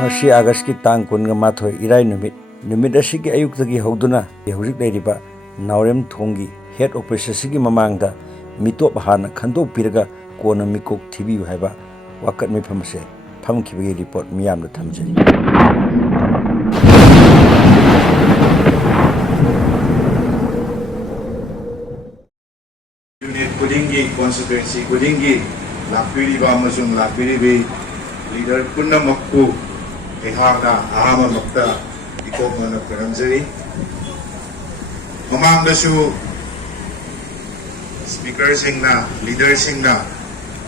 ngasi August ki tang kun nga mathoi irai numit asigi ayuktagi hoduna hojik leiriba naurem thongi head office asigi mamangda mitop hana khandok piraga kona mikok thibi haiba wakat mi phamse phamkibagi report miyamna thamjani unit kudingi constituency kudingi lakpiriba amasung lakpiribi leader punnamakku ehana ahama makta ikopmana karamjari mamangdasu speaker singna leader singna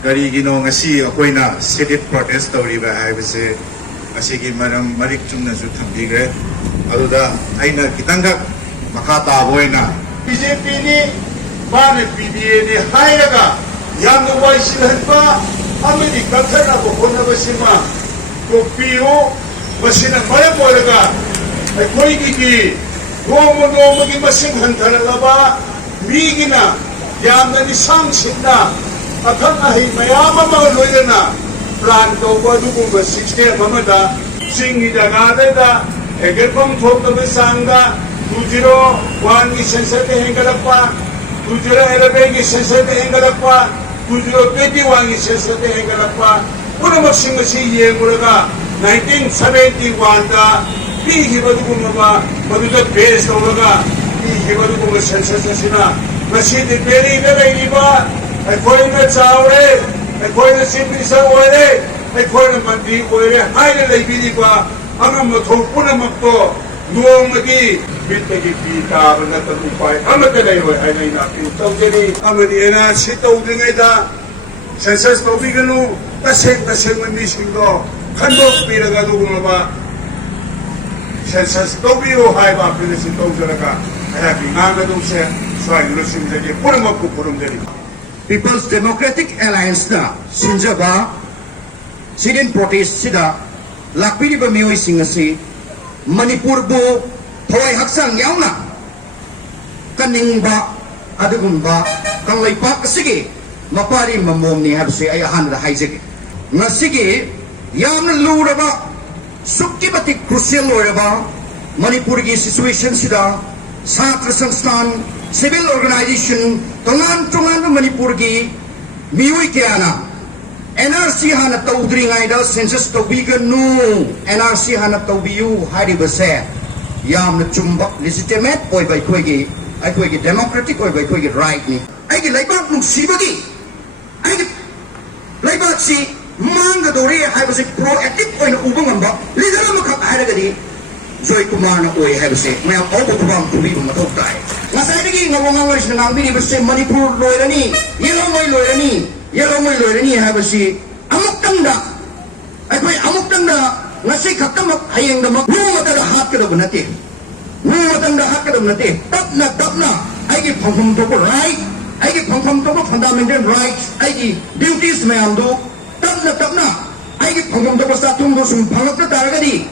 karigino ngasi akoina sit protest tawriba haibase asigi maram marik chungna su thambigre aduda aina kitanga makata boina BJP ni bane PDA ni hairaga yamna waisilhanpa amedi kathana ko honaba sima ko pio masina mara boraga akoi ki nomo ki masing hantaralaba migina yamna ni samsinna athang ahi mayama mga loirana plan ko ba dugumba 16 mamada singi jagada da egerpam thokta sanga 201 ki sensate hengalapa 2011 ki sensate hengalapa 2021 ki sensate hengalapa pura maksingasi yenguraga 1971 da pihiba dugumba maduda base tawraga pihiba dugumba sensate sina masidi beri beriba aikoina chaure aikoina simpisa oire aikoina mandi oire haile leibiriba amam mathau punamakto nuamagi bitagi pita banata upai amata leiroi haina ina tawjeri amani ena sitawdringaida census tawbiganu taseng misingdo khandok piraga dugumaba census tawbiyo haiba pilisi tawjaraga ayabi nganga duse swai lusimjagi punamakku purumjeri People's Democratic Alliance na sinjaba sidin protest sida lakpiriba miyoi singasi Manipur bu thawai haksang yauna kaningba adugumba kanglaipak sige mapari mamom ni habse ay ahan da haijege ngasige yamna luraba sukibati crucial luraba Manipur gi situation sida Satra Sangstan civil organization tongan Manipur gi miyoi kiana NRC hana tawdri ngaida census tawbiga nu NRC hana tawbiyu hari base yamna chumba legitimate oi bai koigi democratic oi bai koigi right ni aigi laibak nung sibagi aigi laibak si manga dori hai base proactive oi na ubang amba leader makap haragadi Joy Kumar na oi hai base mayam obo kubang tubi matok tai ngasai digi ngawang na ngambi base Manipur loirani yellow moi loirani hai base amuk tangda ngasi khakam hayeng da mak nu mata hat kada banate tapna aigi phangpham to right aigi phangpham to fundamental rights aigi duties mayam do tapna aigi phangpham to satum do sum phangak taragadi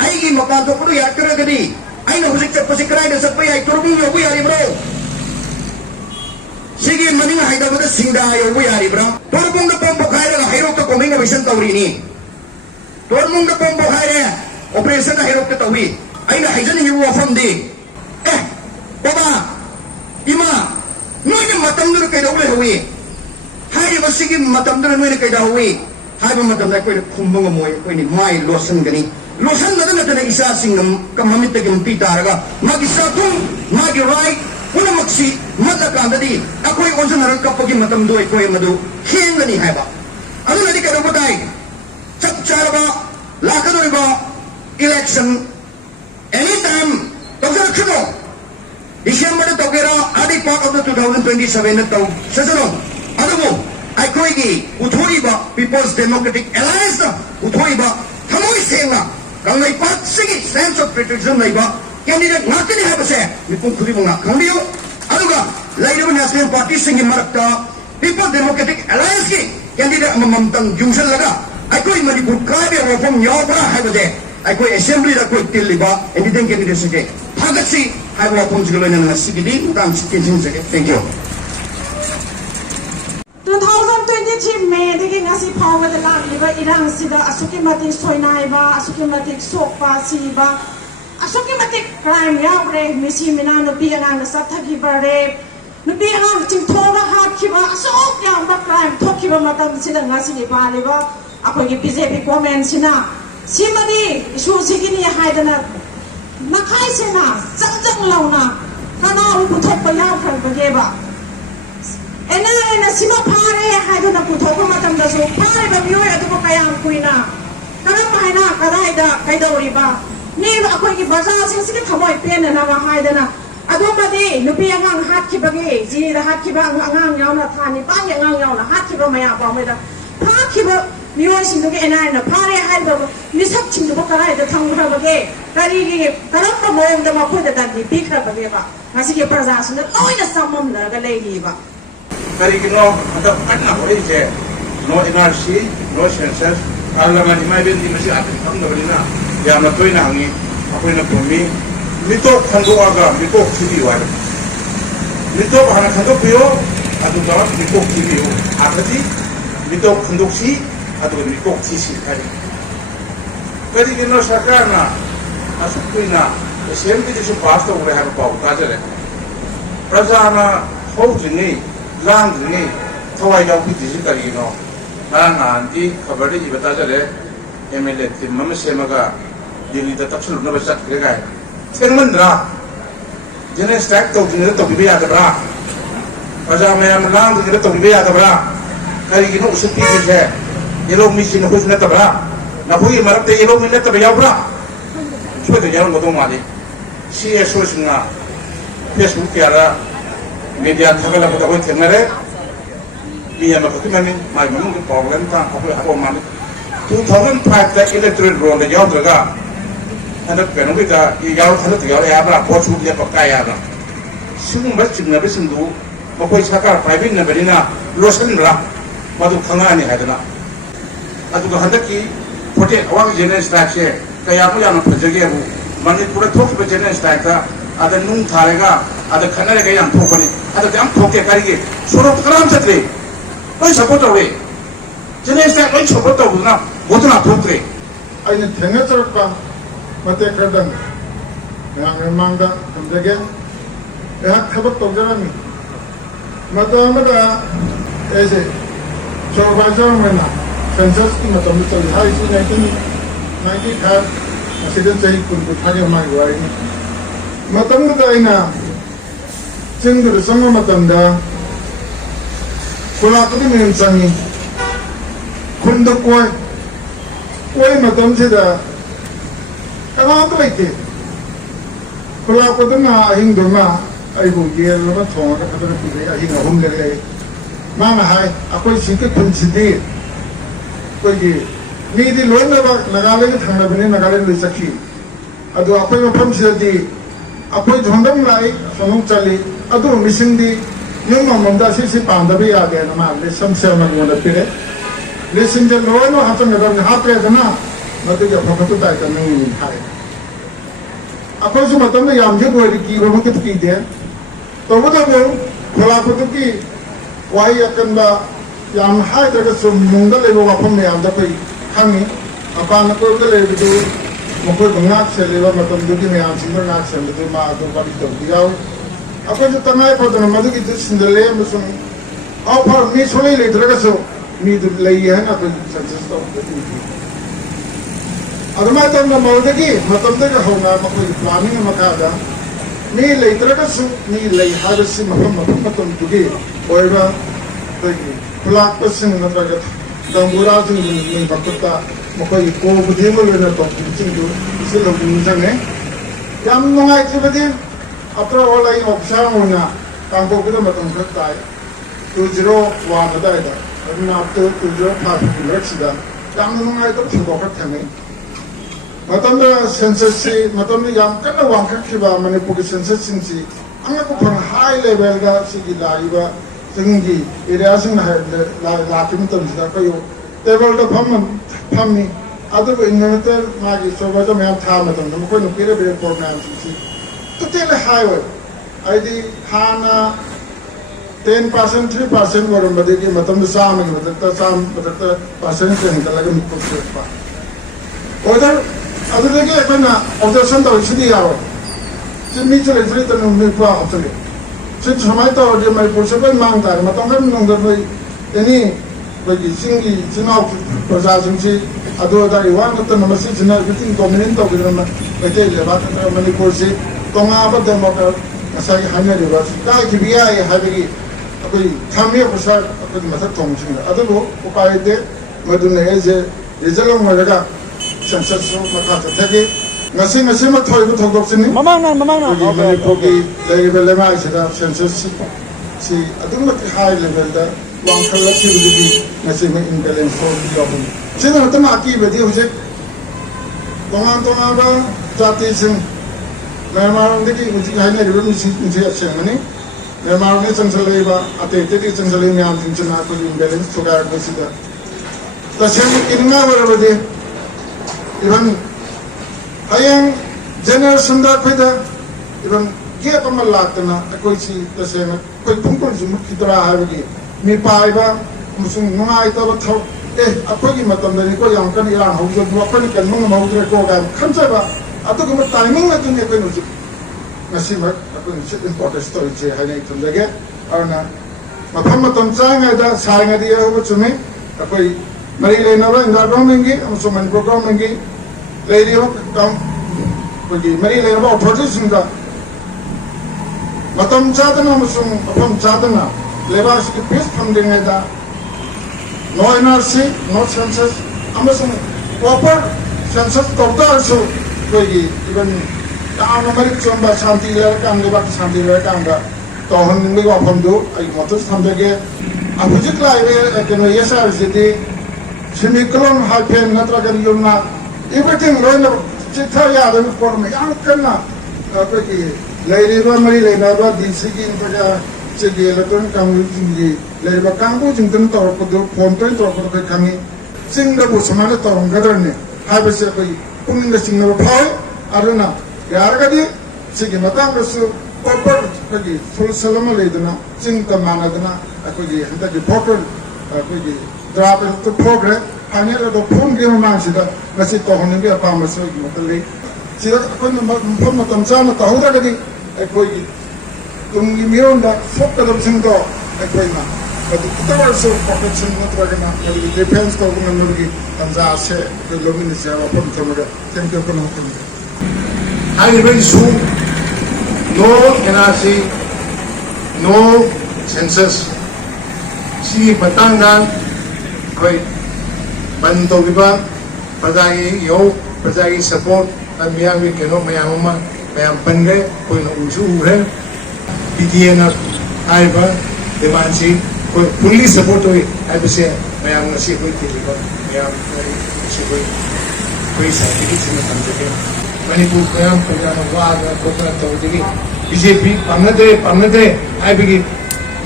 aigi makan to ko yakragadi aina husik chapasi da sapai ai turbung yobu yari bro sige maning haida bada singda yobu yari bro turbung da pompo khaira hairo to kominga vision tawri ni turbung da pompo khaira operation hairo to tawi aina haijan hiru wafam de baba ima noine matam dur kai dawle hawi hai basigi matam dur noine kai dawi hai ba matam da koi khumbang moy koi ni mai losan gani losan na isa sing kamamit ta gimpi taraga magi satum magi right una maksi mata kandadi akoi onsan haran kapagi matam do koi madu hengani hai ba adu nadi kai batai chap charaba lakadoi ba election anytime tawjara khno December tawgera adi part of the 2027 taw sasano adamu akoi gi uthori ba People's Democratic Alliance na uthori ba thamoi senga kangai pat sigi sense of patriotism naiba candidate ngakani habase mipung khuri bunga khambiyo aduga lairaba National Party singi marakta People's Democratic Alliance ki candidate mamamtang jungsan laga akoi Manipur kabe reform yobra habase akoi assembly da koi tiliba independent candidate sige phagasi hai wa pung jiglo na sigidi utang sikin sing sige thank you 2020 27 May ngasi phawga da lagliba irang sida asuki mati soinaiba asuki mati sokpa siba asuki mati crime yaure misi minano bianang na sathagi bare nubi ang chingthora hakhiba asok yamba crime thokhiba matam sida ngasi ni baliba akogi BJP comment sina simani isu sigini haidana nakai sena jangjang launa kana u puthokpa yakhran bageba ena sima phare haiduna puthokpa matam da so phare ba miyoi adu kayam kuina karam haina kadaida kaidoriba ni akogi bazaar sing sing thamoi pena na wa haidana adu madi nupi angang hatkibage ji da hatkiba angang yauna thani pa angang yauna hatkiba maya ba meda phakiba miyoi sing du ena na phare haiba misak ching du kadaida thangura bage kari gi karam ba moyam da ma khoida da di bikra bage ba ngasi ge bazaar sing loina samam na ga lei ba Karigino, ada karena boleh je, no NRC, no census, kalau nggak dimainin di masih ada kamu dah belinya, ya nak tuh nangi, aku nak bumi, mito kandu aga, mito TV wala, mito hana kandu pio, adu jawab mito TV, apa sih, mito kandu si, adu mito TV kali, karigino sekarang, asuk puina, SMP di sepas tu boleh harus bawa kajar, perasaan kau jenis lang ni thawai jaw ki disi kari no na anti khabar de ibata jare MLA tim mam semaga dili da tapsul na basat kre ga thenman ra jene stack to jene to biya da bra paja me am lang jene to biya da bra kari ki no usuti je yelo mi sin ko na ta bra na hui marap te yelo mi na ta biya bra chue to yaron godong mali CSO singa Facebook ya media thagala ko ko thenare biya ma ko mami mai mam ko problem ta ko ko mami 2005 ta electoral roll de yaw daga anda peno bita yaw thana yaw ya bra ko chu ya ko kaya bra sung ba ching na bisin du ko ko saka private na berina losan ra madu khanga ni hadana adu ko handa ki pote awang general staff se kaya mo ya no phajage bu mani pura thok ba general staff ta ada nung tharega ada khanare ga yang thokani ada jam thoke karige soro karam chatre koi support awe jene sta koi support awu na bodna thokre aina thenga charpa mate kradang yang mangda tamdege ya thabak tawjarami madamada ese supervisor mena census ki matam chal hai si 1990 kha asiden chai kun ku thage mai wai matamda aina chingdu sanga matamda kula kudi men sangi kundu koi matam sida kala to ite kula kudu na ahing doma ai bu yer ma thonga ka kadana ku ahing ahum le mama hai akoi sike kun sidi koi gi ni di loina ba nagale thangna bine nagale le sakhi adu apoi mapam sidi apoi dhondam lai sonong chali adu missing di yung mamanda si pandabi ade na ma le samse ma ngona pire le sinje loino hatang na hatre dana madu ya phakatu ta ka nang hai apoi su matam yam je boi ki ro makit ki de to boda bo khola ko ki wai akan ba yam hai da su mungda le wa pham yam da koi khangi apa na ko le du mokoi bangak se le wa matam du ki me yam sing ngak se le du ma do ba to diaw apa tu tangai pada nama tu kita sendiri macam apa ni soleh le terus so ni tu lagi apa sukses tu ada macam nama tu ki macam tu ke honga makoi planning makada ni le terus so ni le harus macam tu ki oiba tu pelak person na terus dambura tu ni bakta makoi ko budhe mo le na tu cing tu isi logo ni jangan yang mengai tu after all I observe na kampo kita matam kertai 201 ada ida na after 205 direksida yang mengai itu sudah ketemu matam da census matam yang kana wangka kiba mane puki census sinsi anga ko pang high level ga sigi laiba singi area sing la kim tam sida ko yo table da phammi adu innovator magi sobaja me tha matam ko no pire pire program sinsi to tell a highway I di hana 10%, 3% warambadiki matamda sami matakta percent hingalaga mitpuspa. Order adudagi ekana observation taw sidi yawa. Simi chale chale tanu mipa observe. Sin samay taw de mai pusapa mangta matangam nongda bai ini bagi singi sinau praja singsi adu dari wan tan namasi sinau bitin dominant taw bidana bete le bat ta manipur se tonga ba demo ka asai hanya de ba ka kibiya ya habigi akoi thamye prasad akoi mathak thongsinga adu upai de madune je rejalong maraga संसद सो मका थगे ngasi ngasi ma thoi bu thogok sini mamang na okay okay level ma sida संसद si adum ma high level da wang khala si bi ngasi ma imbalance so bi obun sina ta ma ki be di huje tongan ba jati sing memang de ki uji hai na ru ni si action mani memang ne changsale ba ate te ti changsale nyam tin chana ko imbalance so ga ko sida ta chen kinga ba ba de even ayang generation da pheda even gap ama latna akoi si tasena koi pungkol jumuk kidra habagi mi paiba musung ngai ta ba thau akoi gi matam da ni ko yang kan iran haujo du akoi kan mong mau dre ko ga khamsa ba atu ko timing na tun ekoi nuji ngasi ma akoi sit important story che hai nei thum jage arna matham matam changa da sainga di ho chumi akoi mari lena ba inda government amso man program ngi lady ho kam bagi mari lena ba opposition da matam chadana amso apam chadana lebas ki peace funding da no NRC no census amso proper census torda so bagi even am mari chomba shanti le kam le ba shanti le kam da to hon mi wa phom do ai motos thamdage abujik lai ve keno yesa jiti semicolon hyphen natragan yumna everything loina chitha ya da form ya kanna ko ki leiriba mari leina ba disi ki inpaja chege electron community leiriba kambu jingtan tor ko do form to tor ko kami singa bu samana tor ngadarne haiba se ko kunga singa ba phai aruna yargadi chege matang rasu proper ko ki full salama leidana singta manadana ko ki handa ki proper ko ki draft to program hanya do phone ge ma sida ngasi to honin ge pa ma so matali sida ko na phone matam cha na ta hoda gadi koi tum gi miron da sok ka dam sing do koi na but the tower so protection not ragana the defense to ko na gi tamza se the lomin se wa phone thamga thank you kono ko ai very soon no NRC no census si batanga koi bantu biba pajai yo pajai support amia wi keno mayama mayam pangre koi no usu ure PTA na aiba demansi koi fully support oi aibse mayam na si koi tiliba mayam si koi certificate na tamjake manipur mayam pajana waga kota tawdigi BJP pamnade aibigi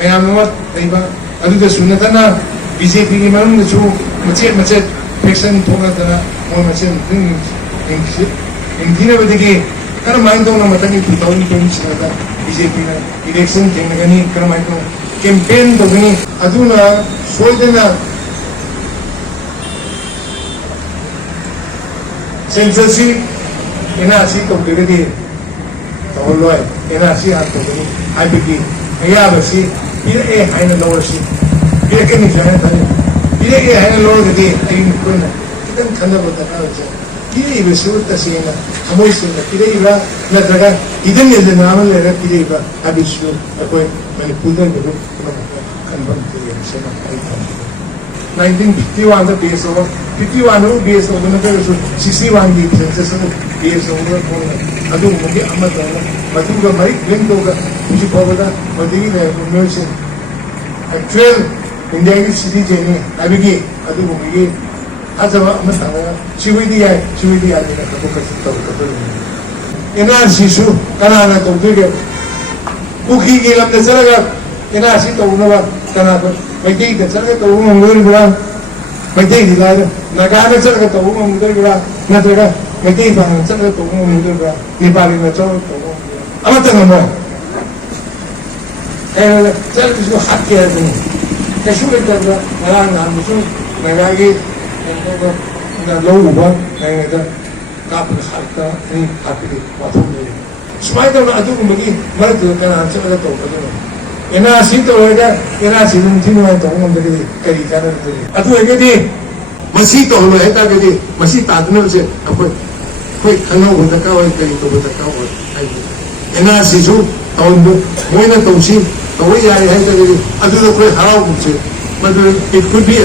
mayam no daiba adu da sunatana BJP ki manung na chu macet faction thonga dana mo macet in badigi kana main dong na matani 2026 da BJP na election thengani kana main dong campaign dogani aduna soidena censorship ina si to gedi to loi ina si at to gedi ibigi aya basi ira e haina lower si ira ke ni jana tani ira e haina lower gedi ai ko na kitan khanda bata ka ja ira ibe surta sina amoi sina ira iba na daga idan ne da namal le ra ira iba abishu akoi mane puda ne ko kan ban ke sina ai 1951 da base over 51 no base over na ka so 61 di census no base over ko adu mo ke amata matu ga mai lendo ga uji pawada madi ne information actual india ki city jene abigi adu mo ge azaba amata chiwidi ya ne ka ko ka to ina sisu kana na to ge kuki ge lam da saraga ina si to no ba kana ko mai dai da saraga to mo ngori ba mai dai di la na ga na saraga to mo ngori ba na daga mai dai ba na saraga to mo ngori ba ni ba ni na to amata na mo ꯑꯩꯅ ꯆꯠꯂꯁꯨ ꯍꯥꯠꯀꯦ ꯍꯥꯏꯕꯅꯤ ꯀꯩꯁꯨ ꯂꯩꯇꯕꯗ ꯉꯔꯥꯡ ꯅꯍꯥꯟꯗꯁꯨ ꯅꯒꯥꯒꯤ ꯂꯧ ꯎꯕ ꯂꯩꯔꯤꯉꯩꯗ ꯀꯥꯞꯄꯒ ꯍꯥꯠꯇ ꯑꯅꯤ ꯍꯥꯠꯄꯒꯤ ꯋꯥꯐꯝ ꯂꯩꯔꯤ ꯁꯨꯃꯥꯏꯅ ꯇꯧꯅ ꯑꯗꯨꯒꯨꯝꯕꯒꯤ ꯃꯔꯛꯇꯨꯗ ꯀꯅꯥ ꯆꯠꯂꯒ ꯇꯧꯒꯗꯣꯏꯅꯣ NRC ꯇꯧꯔꯒ NRC ꯅꯤꯡꯊꯤ ꯅꯨꯡꯉꯥꯏꯅ ꯇꯧꯕ ꯉꯝꯗ꯭ꯔꯒꯗꯤ ꯀꯔꯤ ꯀꯥꯟꯅꯗꯣꯏꯅꯣ ꯑꯗꯨ ꯑꯣꯏꯔꯒꯗꯤ ꯃꯁꯤ ꯇꯧꯍꯜꯂꯣꯏ ꯍꯥꯏꯇꯥꯔꯒꯗꯤ ꯃꯁꯤ ꯇꯥꯗꯅꯕꯁꯦ ꯑꯩꯈꯣꯏ ꯈꯪꯍꯧꯕ ꯗꯔꯀꯥꯔ ꯑꯣꯏ ꯀꯔꯤ ꯇꯧꯕ ꯗꯔꯀꯥꯔ ꯑꯣꯏ ꯍꯥꯏꯕꯗꯤ NRCꯁꯨ ꯇꯧꯍꯟꯕ ꯃꯣꯏꯅ ꯇꯧꯁꯤ ꯇꯧꯕ ꯌꯥꯏ ꯍꯥꯏꯇꯥꯔꯒꯗꯤ ꯑꯗꯨꯗ ꯑꯩꯈꯣꯏ ꯍꯔꯥꯎꯕꯁꯦ ꯃꯗꯨ ꯏꯠꯀꯨꯗꯤ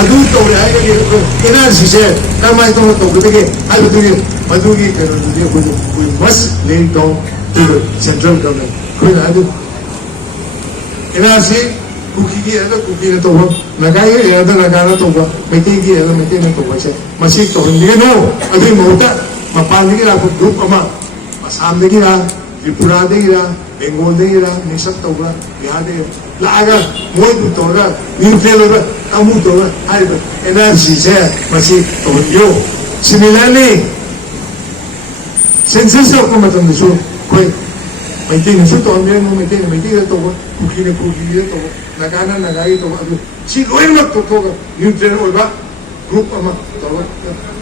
ꯑꯗꯨ ꯇꯧꯔꯦ ꯍꯥꯏꯔꯒꯗꯤ ꯑꯩꯈꯣꯏ NRCꯁꯦ ꯀꯔꯝꯍꯥꯏꯅ ꯇꯧꯅ ꯇꯧꯒꯗꯒꯦ ꯍꯥꯏꯕꯗꯨꯒꯤ ꯃꯗꯨꯒꯤ ꯀꯩꯅꯣꯗꯨꯗꯤ ꯑꯩꯈꯣꯏ must lay down to the central government ꯑꯩꯈꯣꯏꯅ ꯑꯗꯨ NRC ꯀꯨꯀꯤꯒꯤ ꯑꯗ ꯀꯨꯀꯤꯅ ꯇꯧꯕ ꯅꯒꯥꯒꯤ ꯑꯗ ꯅꯒꯥꯅ ꯇꯧꯕ ꯃꯩꯇꯩꯒꯤ ꯑꯗ ꯃꯩꯇꯩꯅ ꯇꯧꯕ ꯍꯥꯏꯁꯦ ꯃꯁꯤ ꯇꯧꯍꯟꯕꯤꯒꯅꯨ ꯑꯗꯨꯒꯤ ꯃꯍꯨꯠꯇ ꯃꯄꯥꯟꯗꯒꯤ ꯂꯥꯛꯄ ꯒ꯭ꯔꯨꯞ ꯑꯃ ꯑꯁꯥꯝꯗꯒꯤꯔ ꯇ꯭ꯔꯤꯄꯨꯔꯥꯗꯒꯤꯔ ꯕꯦꯡꯒꯣꯜꯗꯒꯤꯔ ꯃꯤꯛꯁ ꯑꯞ ꯇꯧꯕ ꯕꯤꯍꯥꯔꯗꯒꯤꯔ ꯂꯥꯛꯑꯒ ꯃꯣꯏꯕꯨ ꯇꯧꯔꯒ ꯅ꯭ꯌꯨꯇ꯭ꯔꯦꯜ ꯑꯣꯏꯕ ꯀꯥꯡꯕꯨ ꯇꯧꯔꯒ ꯍꯥꯏꯔꯤꯕ NRCꯁꯦ ꯃꯁꯤ ꯇꯧꯍꯟꯕꯤꯌꯨ ꯁꯤꯃꯤꯂꯔꯂꯤ ꯁꯦꯟꯁꯁ ꯇꯧꯔꯛꯄ ꯃꯇꯝꯗꯁꯨ ꯑꯩꯈꯣꯏ ꯃꯩꯇꯩꯅꯁꯨ ꯇꯧꯍꯟꯕꯤꯔꯅꯨ ꯃꯩꯇꯩꯅ ꯃꯩꯇꯩꯗ ꯇꯧꯕ ꯀꯨꯀꯤꯅ ꯀꯨꯀꯤꯒꯤꯗ ꯇꯧꯕ ꯅꯒꯥꯅ ꯅꯒꯥꯒꯤ ꯇꯧꯕ ꯑꯗꯨ ꯁꯤ ꯂꯣꯏꯅꯃꯛ ꯇꯣꯛꯊꯣꯛꯑꯒ ꯅ꯭ꯌꯨꯇ꯭ꯔꯦꯜ ꯑꯣꯏꯕ ꯒ꯭ꯔꯨꯞ ꯑꯃ ꯇꯧꯔꯒ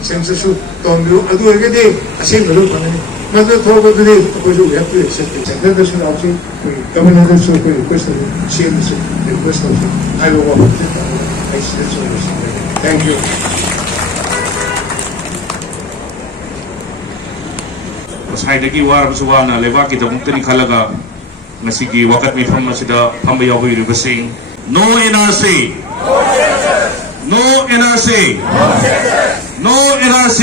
ꯁꯦꯟꯁꯁꯁꯨ ꯇꯧꯍꯟꯕꯤꯌꯨ ꯑꯗꯨ ꯑꯣꯏꯔꯒꯗꯤ ꯑꯁꯦꯡꯕꯗꯨ ꯐꯪꯒꯅꯤ ꯃꯗꯨ ꯊꯣꯛꯂꯛꯄꯗꯨꯗꯤ ꯑꯩꯈꯣꯏꯁꯨ ꯋꯤ ꯍꯦꯞ ꯇꯨ ꯑꯦꯛꯁꯦꯞ ꯁꯦꯟꯇꯔꯗꯁꯨ ꯂꯥꯛꯁꯤ ꯑꯩꯈꯣꯏ ꯒꯚꯔꯅꯔꯗꯁꯨ ꯑꯩꯈꯣꯏ ꯔꯤꯀ꯭ꯋꯦꯁ ꯇꯧꯁꯤ CMꯗꯁꯨ ꯔꯤꯀ꯭ꯋꯦꯁ ꯇꯧꯁꯤ ꯍꯥꯏꯕ ꯋꯥꯐꯝꯁꯦ ꯑꯩ ꯁꯤꯗꯁꯨ ꯂꯣꯏꯁꯤꯟꯖꯒꯦ ꯊꯦꯡꯛ ꯌꯨ ꯉꯁꯥꯏꯗꯒꯤ ꯋꯥꯔꯕꯁꯨ ꯋꯥꯅ ꯂꯩꯕꯥꯛꯀꯤꯗꯃꯛꯇꯅꯤ ꯈꯜꯂꯒ ꯉꯁꯤꯒꯤ ꯋꯥꯀꯠ ꯃꯤꯐꯝ ꯑꯁꯤꯗ ꯐꯝꯕ ꯌꯥꯎꯕꯤꯔꯤꯕꯁꯤꯡ no NRC no NRC no NRC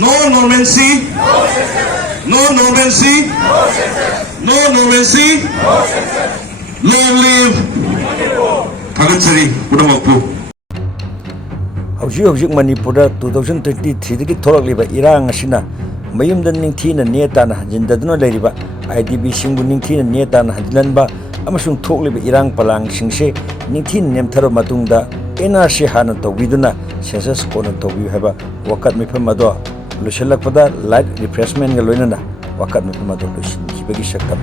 no normalcy no normalcy no normalcy long live थागतसरी पुनमकपु ꯍꯧꯖꯤꯛ ꯃꯅꯤꯄꯨꯔꯗ 2023ꯗꯒꯤ ꯊꯣꯛꯂꯛꯂꯤꯕ ꯏꯔꯥꯡ ꯑꯁꯤꯅ ꯃꯌꯨꯝꯗ ꯅꯤꯡꯊꯤꯅ ꯅꯦꯇꯥꯅ ꯍꯟꯖꯤꯟꯗꯗꯨꯅ ꯂꯩꯔꯤꯕ IDBꯁꯤꯡꯕꯨ ꯅꯤꯡꯊꯤꯅ ꯅꯦꯇꯥꯅ ꯍꯟꯖꯤꯟꯍꯟꯕ ꯑꯃꯁꯨꯡ ꯊꯣꯛꯂꯤꯕ ꯏꯔꯥꯡ ꯄꯂꯥꯡꯁꯤꯡꯁꯦ ꯅꯤꯡꯊꯤꯅ ꯅꯦꯝꯊꯔꯕ ꯃꯇꯨꯡꯗ NRC ꯍꯥꯟꯅ ꯇꯧꯕꯤꯗꯨꯅ ꯁꯦꯟꯁꯁ ꯀꯣꯟꯅ ꯇꯧꯕꯤꯌꯨ ꯍꯥꯏꯕ ꯋꯥꯀꯠ ꯃꯤꯐꯝ ꯑꯗꯣ ꯂꯣꯏꯁꯤꯜꯂꯛꯄꯗ ꯂꯥꯏꯠ ꯔꯤꯐ꯭ꯔꯦꯁꯃꯦꯟꯠꯒ ꯂꯣꯏꯅꯅ ꯋꯥꯀꯠ ꯃꯤꯐꯝ ꯑꯗꯣ ꯂꯣꯏꯁꯤꯟꯈꯤꯕꯒꯤ ꯁꯛꯇꯝ